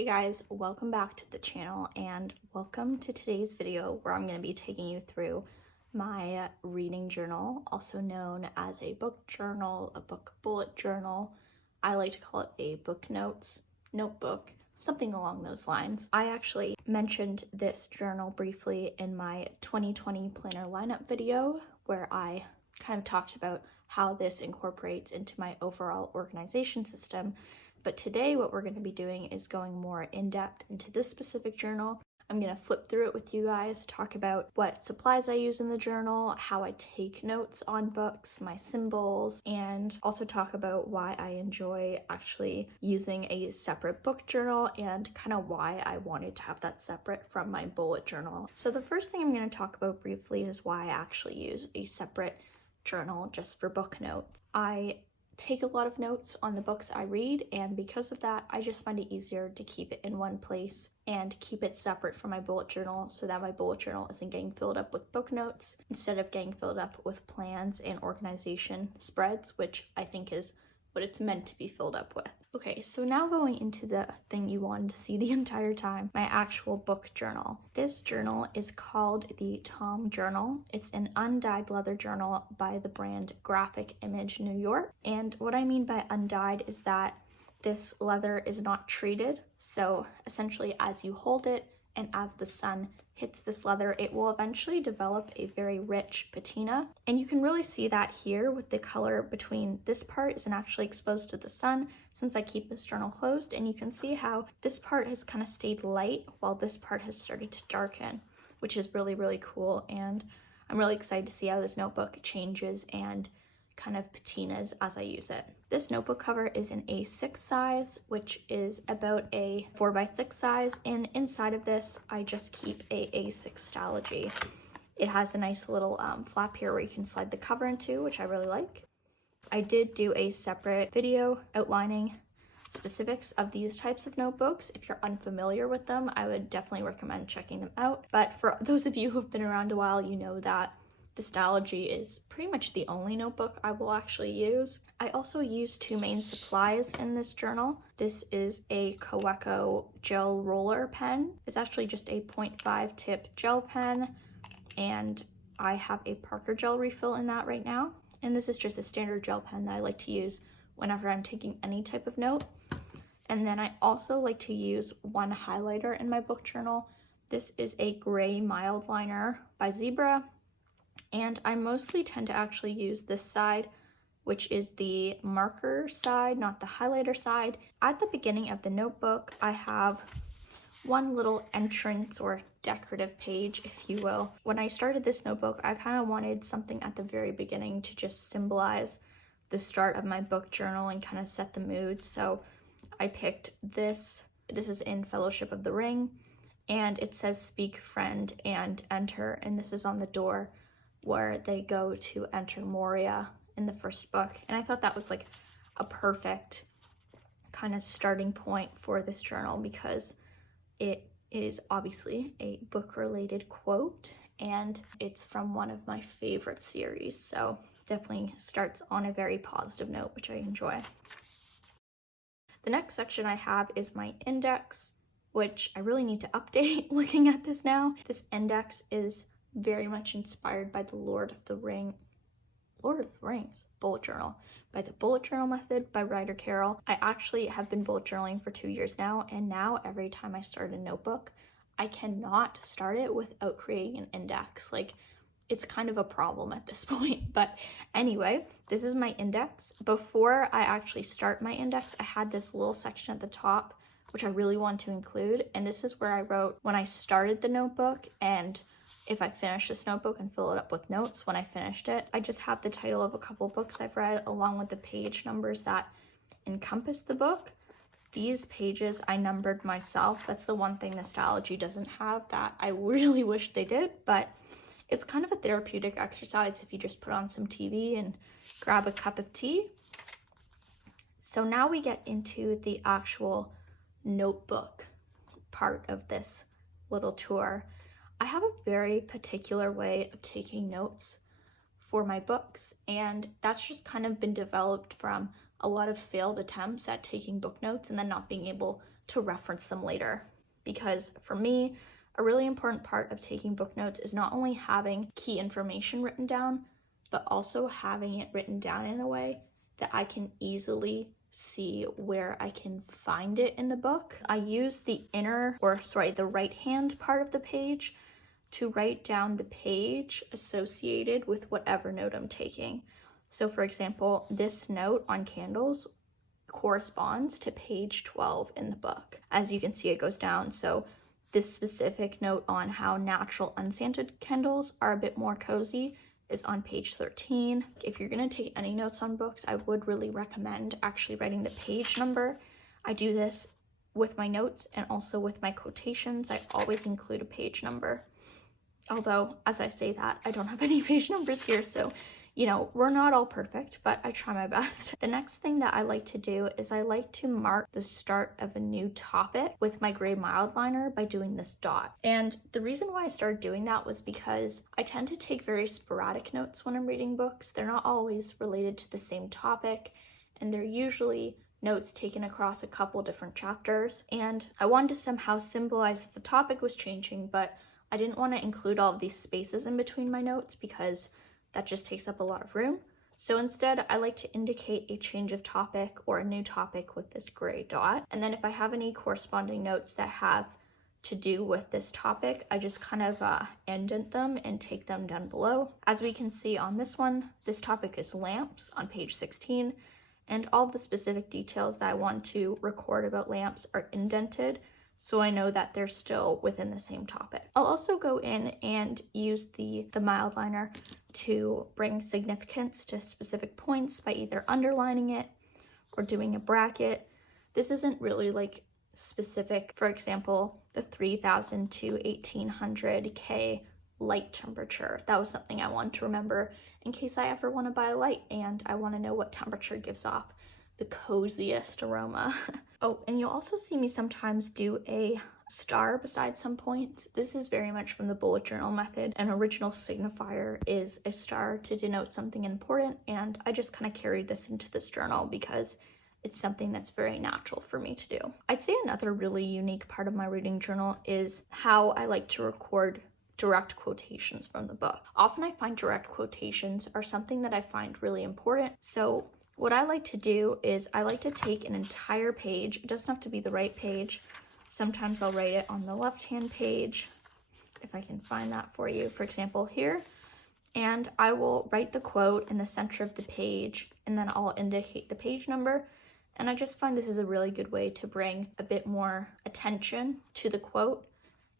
Hey guys, welcome back to the channel and welcome to today's video where I'm going to be taking you through my reading journal, also known as a book journal, a book bullet journal. I like to call it a book notes notebook, something along those lines. I actually mentioned this journal briefly in my 2020 planner lineup video where I kind of talked about how this incorporates into my overall organization system. But today what we're going to be doing is going more in-depth into this specific journal. I'm going to flip through it with you guys, talk about what supplies I use in the journal, how I take notes on books, my symbols, and also talk about why I enjoy actually using a separate book journal and kind of why I wanted to have that separate from my bullet journal. So the first thing I'm going to talk about briefly is why I actually use a separate journal just for book notes. I take a lot of notes on the books I read, and because of that I just find it easier to keep it in one place and keep it separate from my bullet journal so that my bullet journal isn't getting filled up with book notes instead of getting filled up with plans and organization spreads, which I think is what it's meant to be filled up with. Okay, so now going into the thing you wanted to see the entire time, my actual book journal. This journal is called the Tom Journal. It's an undyed leather journal by the brand Graphic Image New York. And what I mean by undyed is that this leather is not treated. So essentially as you hold it and as the sun hits this leather, it will eventually develop a very rich patina. And you can really see that here with the color between this part isn't actually exposed to the sun since I keep this journal closed. And you can see how this part has kind of stayed light while this part has started to darken, which is really, really cool. And I'm really excited to see how this notebook changes and kind of patinas as I use it. This notebook cover is an A6 size, which is about a 4x6 size, and inside of this I just keep a A6 Stalogy. It has a nice little flap here where you can slide the cover into, which I really like. I did do a separate video outlining specifics of these types of notebooks. If you're unfamiliar with them, I would definitely recommend checking them out. But for those of you who've been around a while, you know that the Stalogy is pretty much the only notebook I will actually use. I also use two main supplies in this journal. This is a Kaweco Gel roller pen. It's actually just a 0.5 tip gel pen, and I have a Parker gel refill in that right now. And this is just a standard gel pen that I like to use whenever I'm taking any type of note. And then I also like to use one highlighter in my book journal. This is a gray mildliner by Zebra. And I mostly tend to actually use this side, which is the marker side, not the highlighter side. At the beginning of the notebook, I have one little entrance or decorative page, if you will. When I started this notebook, I kind of wanted something at the very beginning to just symbolize the start of my book journal and kind of set the mood. So I picked this. This is in Fellowship of the Ring, and it says "Speak, friend, and enter," and this is on the door where they go to enter Moria in the first book. And I thought that was like a perfect kind of starting point for this journal because it is obviously a book related quote and it's from one of my favorite series. So definitely starts on a very positive note, which I enjoy. The next section I have is my index, which I really need to update looking at this now. This index is very much inspired by the Lord of the Rings bullet journal, by the bullet journal method by Ryder Carroll. I actually have been bullet journaling for 2 years now, and now every time I start a notebook, I cannot start it without creating an index. Like, it's kind of a problem at this point. But anyway, this is my index. Before I actually start my index, I had this little section at the top which I really want to include, and this is where I wrote when I started the notebook and if I finish this notebook and fill it up with notes when I finished it. I just have the title of a couple books I've read along with the page numbers that encompass the book. These pages I numbered myself. That's the one thing the Stalogy doesn't have that I really wish they did, but it's kind of a therapeutic exercise if you just put on some TV and grab a cup of tea. So now we get into the actual notebook part of this little tour. I have a very particular way of taking notes for my books, and that's just kind of been developed from a lot of failed attempts at taking book notes and then not being able to reference them later. Because for me, a really important part of taking book notes is not only having key information written down, but also having it written down in a way that I can easily see where I can find it in the book. I use the the right hand part of the page to write down the page associated with whatever note I'm taking. So for example, this note on candles corresponds to page 12 in the book. As you can see, it goes down. So this specific note on how natural unscented candles are a bit more cozy is on page 13. If you're gonna take any notes on books, I would really recommend actually writing the page number. I do this with my notes and also with my quotations. I always include a page number. Although, as I say that, I don't have any page numbers here, so you know, we're not all perfect, but I try my best. The next thing that I like to do is I like to mark the start of a new topic with my gray mildliner by doing this dot. And the reason why I started doing that was because I tend to take very sporadic notes when I'm reading books. They're not always related to the same topic, and they're usually notes taken across a couple different chapters. And I wanted to somehow symbolize that the topic was changing, but I didn't want to include all of these spaces in between my notes because that just takes up a lot of room. So instead, I like to indicate a change of topic or a new topic with this gray dot. And then if I have any corresponding notes that have to do with this topic, I just kind of indent them and take them down below. As we can see on this one, this topic is lamps on page 16, and all the specific details that I want to record about lamps are indented, so I know that they're still within the same topic. I'll also go in and use the mildliner to bring significance to specific points by either underlining it or doing a bracket. This isn't really like specific. For example, the 3000 to 1800 K light temperature. That was something I wanted to remember in case I ever want to buy a light and I want to know what temperature gives off the coziest aroma. Oh, and you'll also see me sometimes do a star beside some points. This is very much from the bullet journal method. An original signifier is a star to denote something important, and I just kind of carried this into this journal because it's something that's very natural for me to do. I'd say another really unique part of my reading journal is how I like to record direct quotations from the book. Often I find direct quotations are something that I find really important. So what I like to do is I like to take an entire page. It doesn't have to be the right page. Sometimes I'll write it on the left-hand page, if I can find that for you, for example, here. And I will write the quote in the center of the page, and then I'll indicate the page number. And I just find this is a really good way to bring a bit more attention to the quote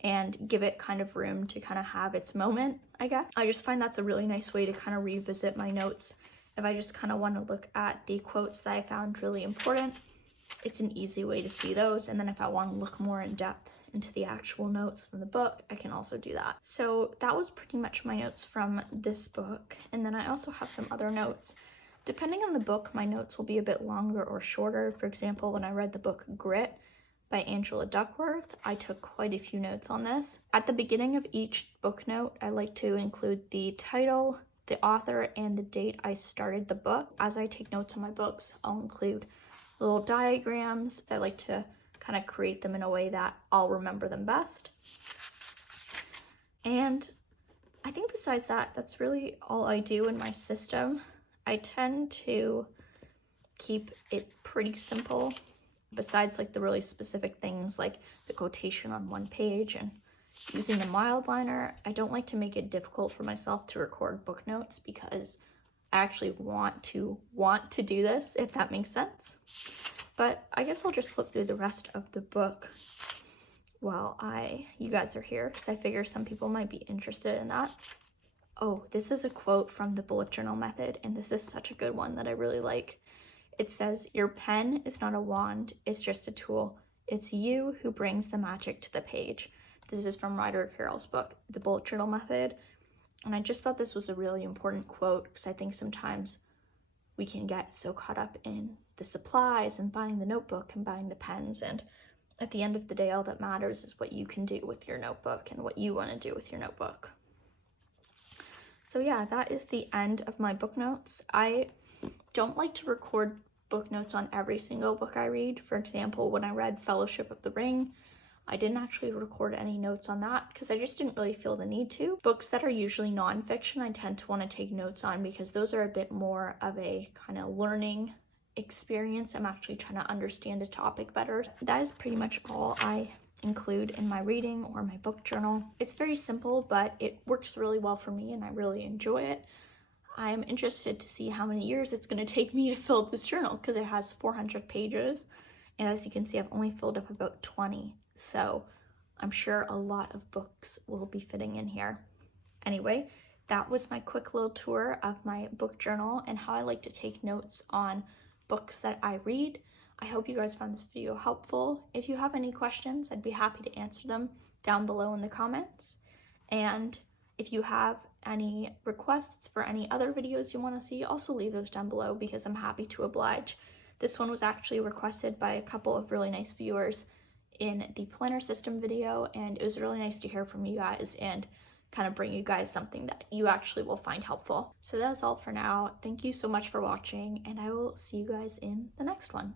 and give it kind of room to kind of have its moment, I guess. I just find that's a really nice way to kind of revisit my notes. If I just kind of want to look at the quotes that I found really important, it's an easy way to see those. And then if I want to look more in depth into the actual notes from the book, I can also do that. So that was pretty much my notes from this book. And then I also have some other notes. Depending on the book, my notes will be a bit longer or shorter. For example, when I read the book Grit by Angela Duckworth, I took quite a few notes on this. At the beginning of each book note, I like to include the title, the author, and the date I started the book. As I take notes on my books, I'll include little diagrams. I like to kind of create them in a way that I'll remember them best. And I think besides that, that's really all I do in my system. I tend to keep it pretty simple, besides like the really specific things like the quotation on one page and using the mildliner. I don't like to make it difficult for myself to record book notes because I actually want to do this, if that makes sense. But I guess I'll just flip through the rest of the book while you guys are here, because I figure some people might be interested in that. Oh, this is a quote from the bullet journal method, and this is such a good one that I really like. It says, "Your pen is not a wand, it's just a tool. It's you who brings the magic to the page." This is from Ryder Carroll's book, The Bullet Journal Method. And I just thought this was a really important quote because I think sometimes we can get so caught up in the supplies and buying the notebook and buying the pens. And at the end of the day, all that matters is what you can do with your notebook and what you want to do with your notebook. So yeah, that is the end of my book notes. I don't like to record book notes on every single book I read. For example, when I read Fellowship of the Ring, I didn't actually record any notes on that because I just didn't really feel the need to. Books that are usually nonfiction, I tend to want to take notes on because those are a bit more of a kind of learning experience. I'm actually trying to understand a topic better. That is pretty much all I include in my reading or my book journal. It's very simple, but it works really well for me and I really enjoy it. I'm interested to see how many years it's going to take me to fill up this journal because it has 400 pages. And as you can see, I've only filled up about 20. So I'm sure a lot of books will be fitting in here. Anyway, that was my quick little tour of my book journal and how I like to take notes on books that I read. I hope you guys found this video helpful. If you have any questions, I'd be happy to answer them down below in the comments. And if you have any requests for any other videos you want to see, also leave those down below because I'm happy to oblige. This one was actually requested by a couple of really nice viewers in the planner system video, and it was really nice to hear from you guys and kind of bring you guys something that you actually will find helpful. So that's all for now. Thank you so much for watching, and I will see you guys in the next one.